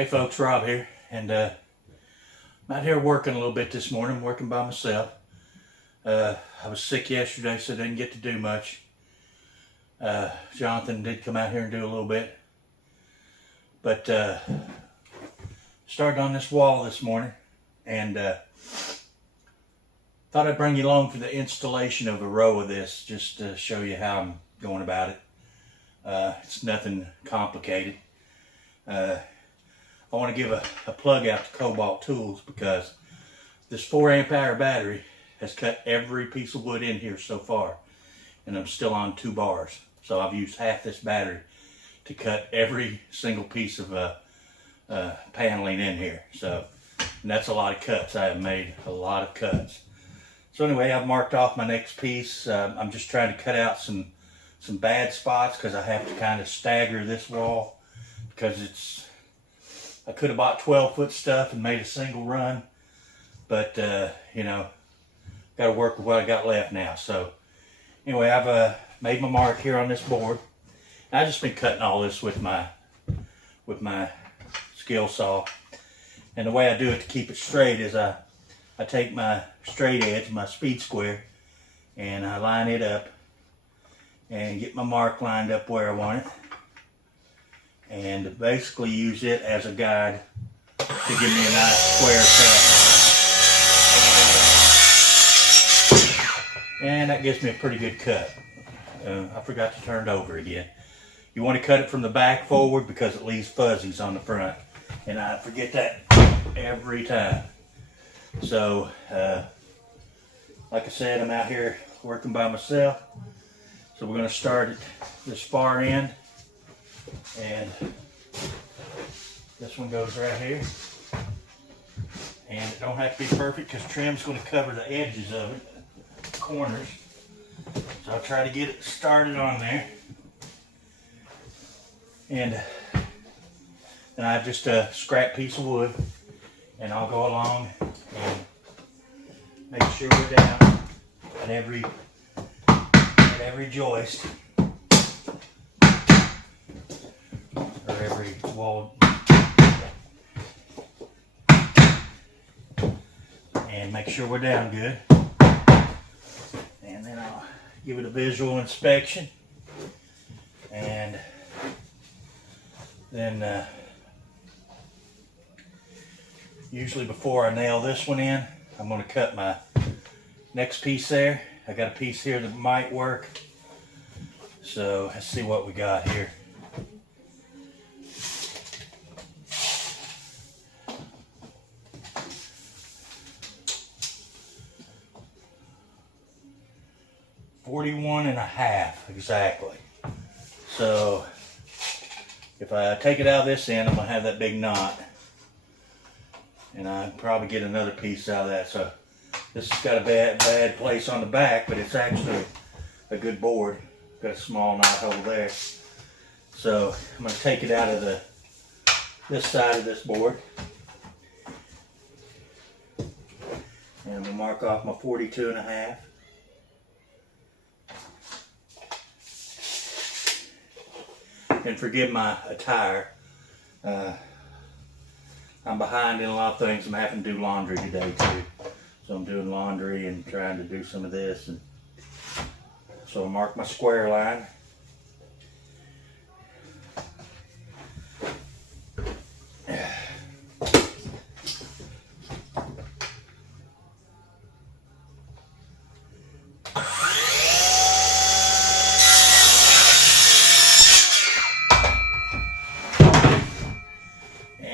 Hey folks, Rob here, and I'm out here working a little bit this morning. I'm working by myself. I was sick yesterday, so I didn't get to do much. Jonathan did come out here and do a little bit. But started on this wall this morning, and thought I'd bring you along for the installation of a row of this, just to show you how I'm going about it. It's nothing complicated. I want to give a plug out to Cobalt Tools because this 4 amp hour battery has cut every piece of wood in here so far, and I'm still on 2 bars. So I've used half this battery to cut every single piece of paneling in here. So, and that's a lot of cuts. I have made a lot of cuts. So anyway, I've marked off my next piece. I'm just trying to cut out some bad spots because I have to kind of stagger this wall because I could have bought 12-foot stuff and made a single run, but you know, got to work with what I got left now. So anyway, I've made my mark here on this board. I've just been cutting all this with my skill saw, and the way I do it to keep it straight is I take my straight edge, my speed square, and I line it up and get my mark lined up where I want it, and basically use it as a guide to give me a nice square cut. And that gives me a pretty good cut. I forgot to turn it over again. You want to cut it from the back forward because it leaves fuzzies on the front, and I forget that every time. So like I said, I'm out here working by myself, so we're going to start at this far end, and this one goes right here, and it don't have to be perfect because trim's going to cover the edges of it, corners. So I'll try to get it started on there, and then I have just a scrap piece of wood, and I'll go along and make sure we're down at every joist or every wall, and make sure we're down good, and then I'll give it a visual inspection, and then usually before I nail this one in, I'm going to cut my next piece there. I got a piece here that might work, so let's see what we got here. .41.5 exactly. So if I take it out of this end, I'm gonna have that big knot, and I'd probably get another piece out of that. So this has got a bad place on the back, but it's actually a good board. Got a small knot hole there. So I'm gonna take it out of this side of this board, and I'm gonna mark off my 42.5. And forgive my attire. I'm behind in a lot of things. I'm having to do laundry today too. So I'm doing laundry and trying to do some of this. And so I mark my square line.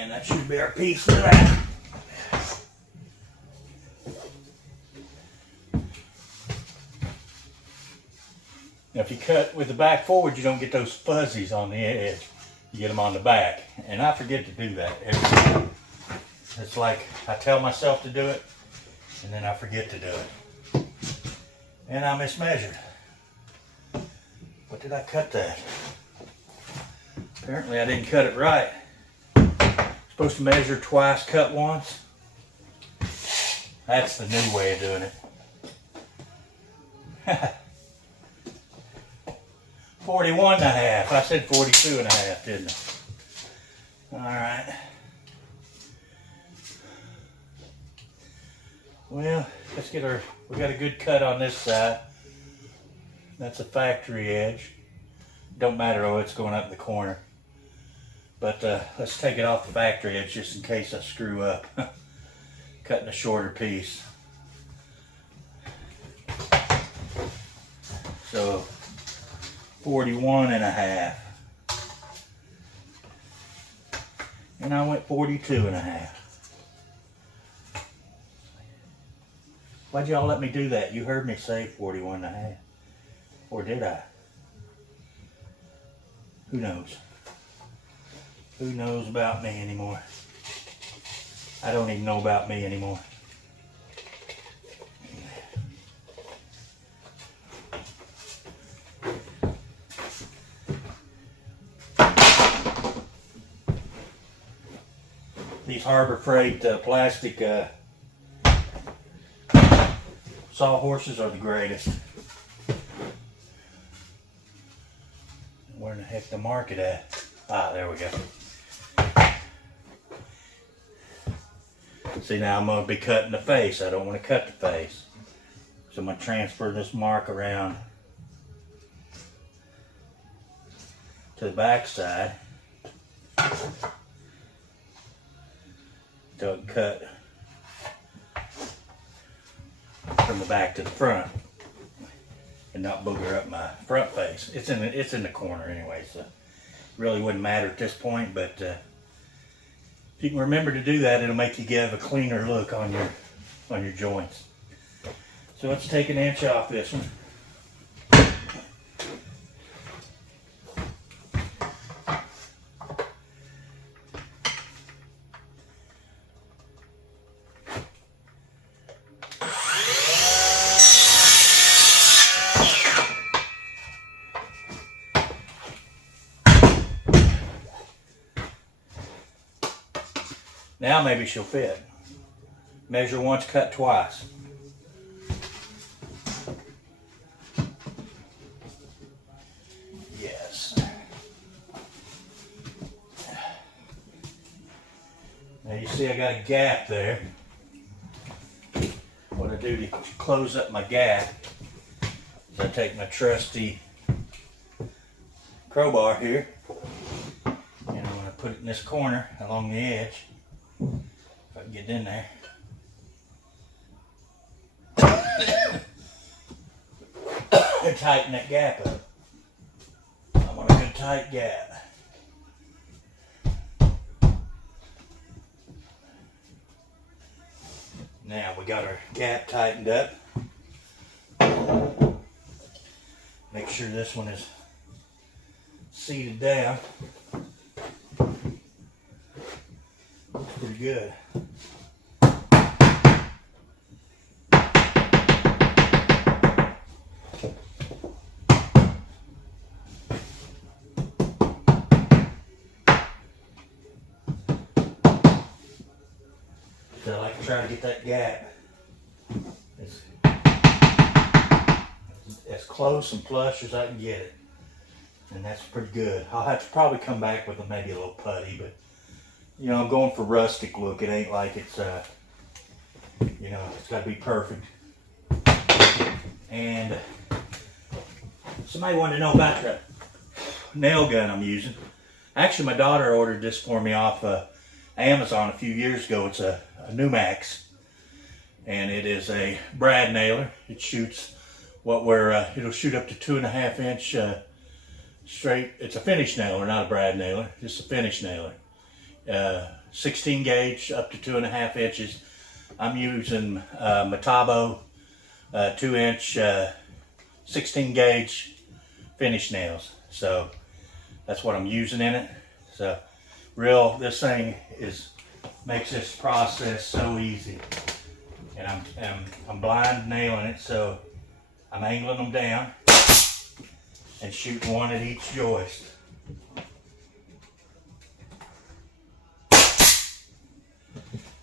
That should be our piece for that. Now if you cut with the back forward, you don't get those fuzzies on the edge. You get them on the back. And I forget to do that every time. It's like I tell myself to do it, and then I forget to do it. And I mismeasured. What did I cut that? Apparently I didn't cut it right. Supposed to measure twice, cut once. That's the new way of doing it. 41.5. I said 42.5, didn't I? All right. Well, let's get we got a good cut on this side. That's a factory edge. Don't matter though, it's going up in the corner. But let's take it off the factory edge just in case I screw up. Cutting a shorter piece. So 41.5. And I went 42.5. Why'd y'all let me do that? You heard me say 41.5. Or did I? Who knows? Who knows about me anymore? I don't even know about me anymore. These Harbor Freight plastic sawhorses are the greatest. Where in the heck the market at? Ah, there we go. See, now I'm going to be cutting the face. I don't want to cut the face. So I'm going to transfer this mark around to the back side. So it can cut from the back to the front and not booger up my front face. It's in the corner anyway, so it really wouldn't matter at this point, but if you can remember to do that, it'll make you give a cleaner look on your joints. So let's take an inch off this one. Now maybe she'll fit. Measure once, cut twice. Yes. Now you see I got a gap there. What I do to close up my gap is I take my trusty crowbar here and I'm going to put it in this corner along the edge. If I can get in there. And tighten that gap up. I want a good tight gap. Now we got our gap tightened up. Make sure this one is seated down. Pretty good. So I like to try to get that gap as close and flush as I can get it. And that's pretty good. I'll have to probably come back with maybe a little putty, but you know, I'm going for rustic look. It ain't like it's, you know, it's got to be perfect. And somebody wanted to know about the nail gun I'm using. Actually, my daughter ordered this for me off Amazon a few years ago. It's a Numax, and it is a brad nailer. It shoots it'll shoot up to 2.5 inch straight. It's a finish nailer, not a brad nailer. Just a finish nailer. 16 gauge up to 2.5 inches. I'm using Metabo 2-inch 16 gauge finish nails. So that's what I'm using in it. So this thing makes this process so easy. And I'm blind nailing it, so I'm angling them down and shooting one at each joist.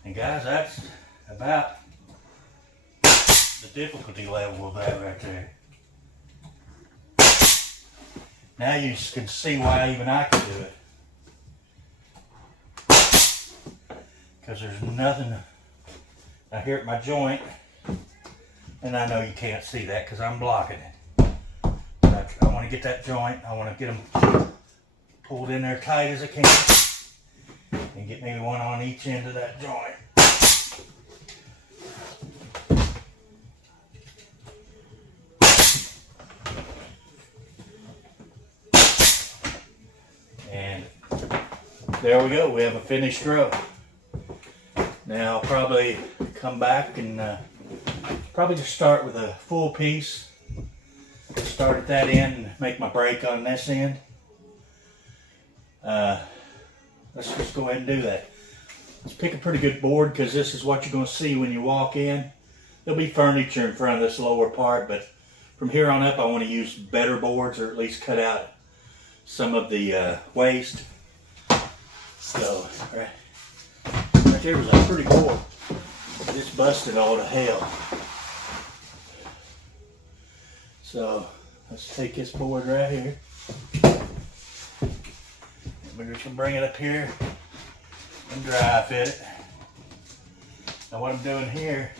And guys, that's about the difficulty level of that right there. Now you can see why even I can do it. Because there's nothing I hear it my joint, and I know you can't see that because I'm blocking it. But I want to get that joint. I want to get them pulled in there tight as I can, and get maybe one on each end of that joint. And there we go. We have a finished row. Now I'll probably come back and probably just start with a full piece. Start at that end and make my break on this end. Let's just go ahead and do that. Let's pick a pretty good board because this is what you're going to see when you walk in. There'll be furniture in front of this lower part, but from here on up I want to use better boards, or at least cut out some of the waste. So right there was a pretty board. This busted all to hell. So let's take this board right here. We're just gonna bring it up here and dry fit it. Now what I'm doing here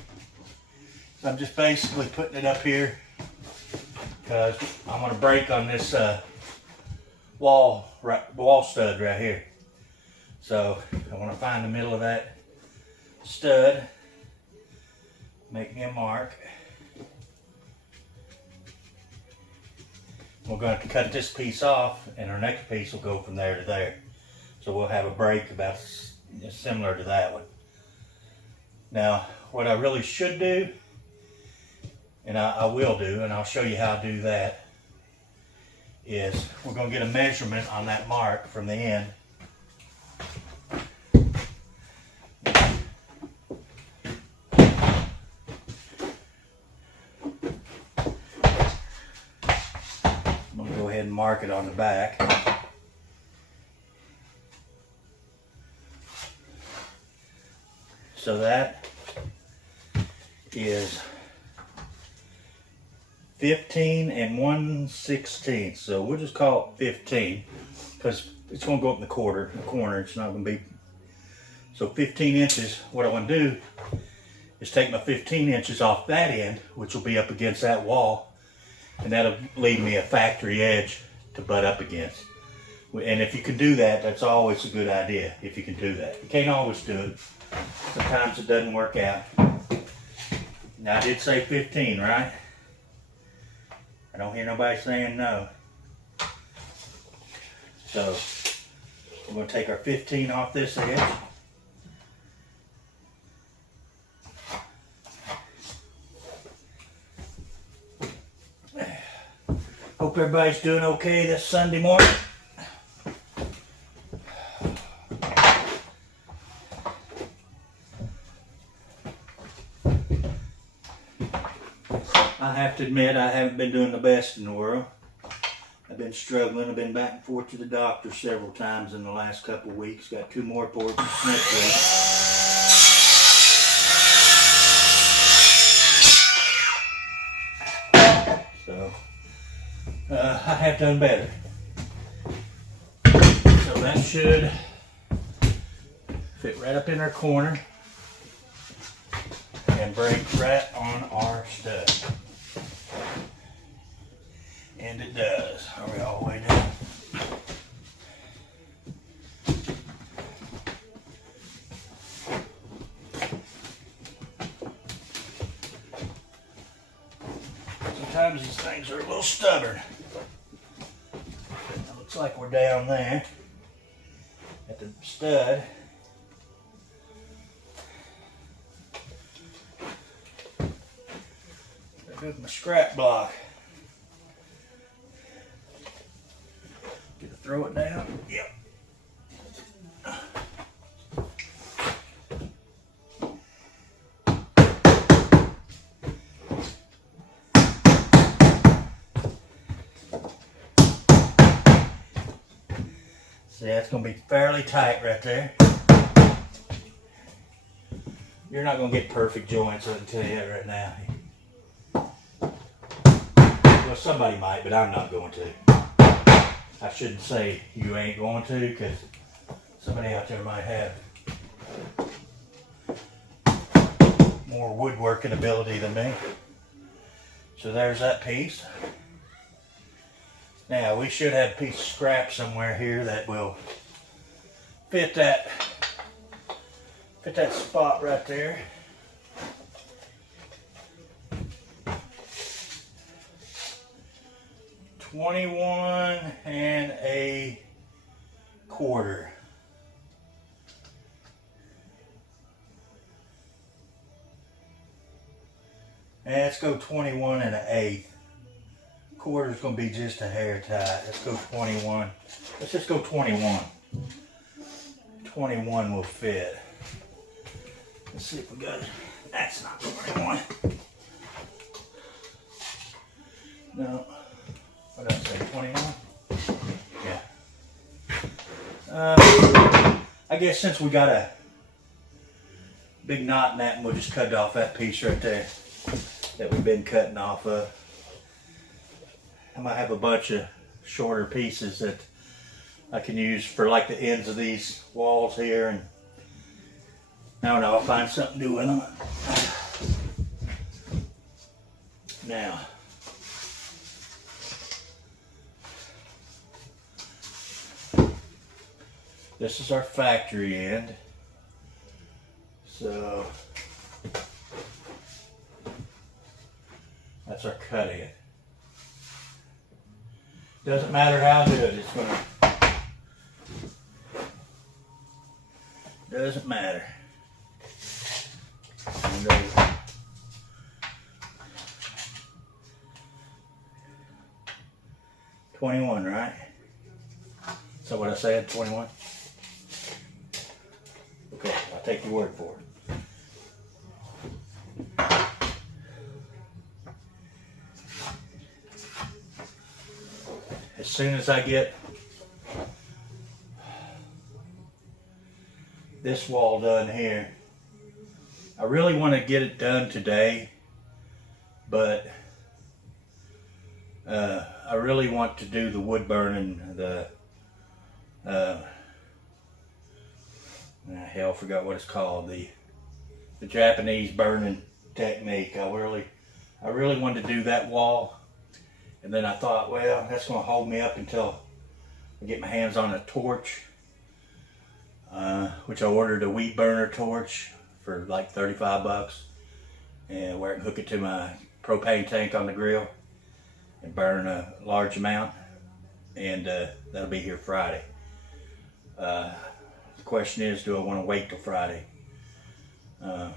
is I'm just basically putting it up here because I'm gonna break on this wall stud right here. So I want to find the middle of that stud, make me a mark. We're going to cut this piece off, and our next piece will go from there to there. So we'll have a break about similar to that one. Now, what I really should do, and I will do, and I'll show you how to do that, is we're going to get a measurement on that mark from the end. Mark it on the back. So that is 15 1/16. So we'll just call it 15 because it's going to go up in the corner. It's not going to be. So 15 inches. What I want to do is take my 15 inches off that end, which will be up against that wall. And that'll leave me a factory edge to butt up against. And if you can do that, that's always a good idea, if you can do that. You can't always do it. Sometimes it doesn't work out. Now I did say 15, right? I don't hear nobody saying no. So we're going to take our 15 off this edge. Hope everybody's doing okay this Sunday morning. I have to admit I haven't been doing the best in the world. I've been struggling. I've been back and forth to the doctor several times in the last couple of weeks. Got 2 more appointments next week. So I have done better. So that should fit right up in our corner and break right on our stud. And it does. Are we all the way down? Sometimes these things are a little stubborn. It looks like we're down there at the stud. There goes my scrap block. Get to throw it down. Yep. See, that's going to be fairly tight right there. You're not going to get perfect joints, I can tell you that right now. Well, somebody might, but I'm not going to. I shouldn't say you ain't going to, because somebody out there might have. more woodworking ability than me. So there's that piece. Now we should have a piece of scrap somewhere here that will fit that spot right there. $21 1/4. And let's go 21 1/8. Quarter's gonna be just a hair tight. Let's go 21. Let's just go 21. 21 will fit. Let's see if we got it. That's not 21. No. What did I say? 21? Yeah. I guess since we got a big knot in that, we'll just cut off that piece right there that we've been cutting off of. I might have a bunch of shorter pieces that I can use for like the ends of these walls here, and I don't know, I'll find something new in them. Now, this is our factory end. So that's our cut end. Doesn't matter how good it's gonna. Doesn't matter. And, 21, right? So what I said, 21? Okay, I'll take your word for it. As soon as I get this wall done here, I really want to get it done today, but I really want to do the wood burning, hell, I forgot what it's called, the Japanese burning technique. I really wanted to do that wall. And then I thought, well, that's going to hold me up until I get my hands on a torch, which I ordered a weed burner torch for like 35 bucks, and where I can hook it to my propane tank on the grill and burn a large amount, and that'll be here Friday. The question is, do I want to wait till Friday? I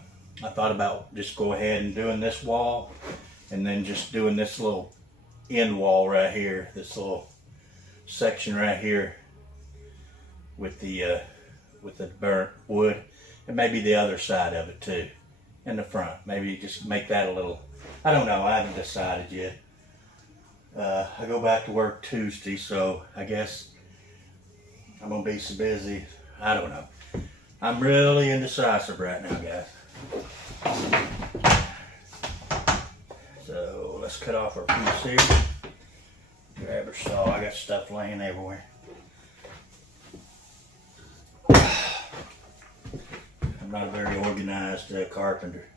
thought about just go ahead and doing this wall, and then just doing this little end wall right here, this little section right here with the burnt wood, and maybe the other side of it too, in the front. Maybe just make that a little, I don't know, I haven't decided yet. I go back to work Tuesday, so I guess I'm gonna be so busy, I don't know. I'm really indecisive right now, guys. So let's cut off our piece here. Grab our saw. I got stuff laying everywhere. I'm not a very organized carpenter.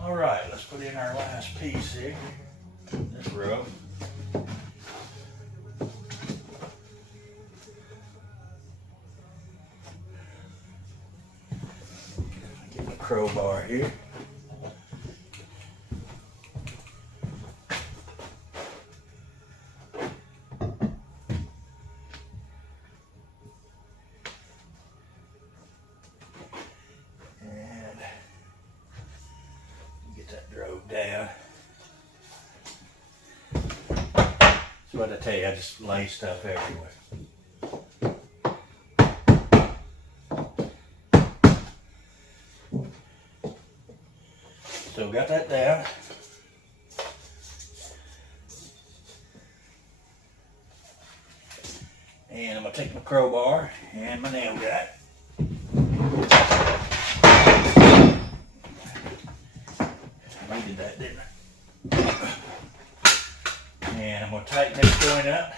All right, let's put in our last piece here. This row. Get my crowbar here. And get that drove down. So what I tell you, I just lay stuff everywhere. So got that down. And I'm gonna take my crowbar and my nail gun. I need to did that, didn't I? And I'm going to tighten this joint up.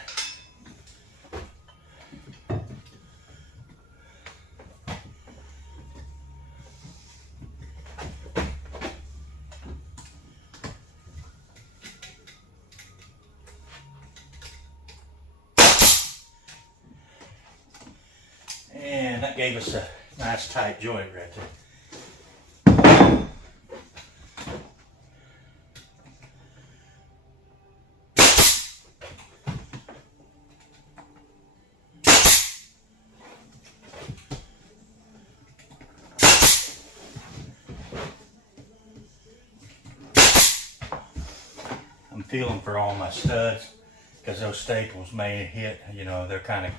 And that gave us a nice tight joint right there. I'm feeling for all my studs because those staples may hit, you know, they're kind of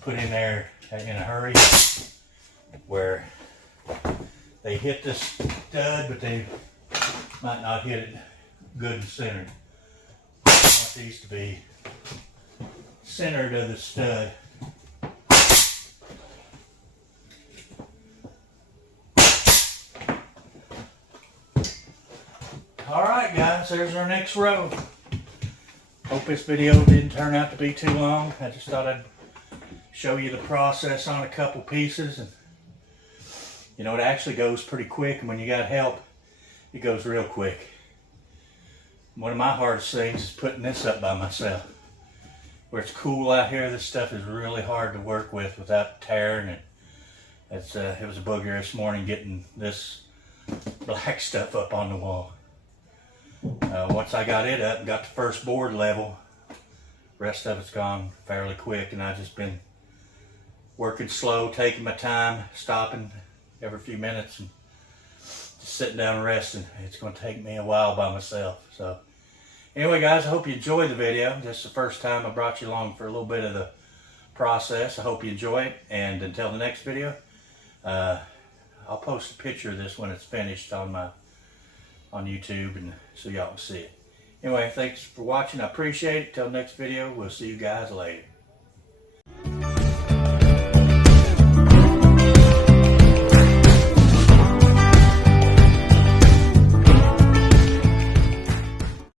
put in there in a hurry where they hit the stud, but they might not hit it good and centered. I want these to be centered of the stud. Alright guys, there's our next row. Hope this video didn't turn out to be too long. I just thought I'd show you the process on a couple pieces. And you know, it actually goes pretty quick, and when you got help, it goes real quick. One of my hardest things is putting this up by myself. Where it's cool out here, this stuff is really hard to work with without tearing it. It was a booger this morning getting this black stuff up on the wall. Once I got it up and got the first board level, the rest of it's gone fairly quick, and I've just been working slow, taking my time, stopping every few minutes and just sitting down and resting. It's going to take me a while by myself. So anyway guys, I hope you enjoyed the video. This is the first time I brought you along for a little bit of the process. I hope you enjoy it, and until the next video, I'll post a picture of this when it's finished on YouTube, and so y'all can see it. Anyway, thanks for watching. I appreciate it. Till next video, we'll see you guys later.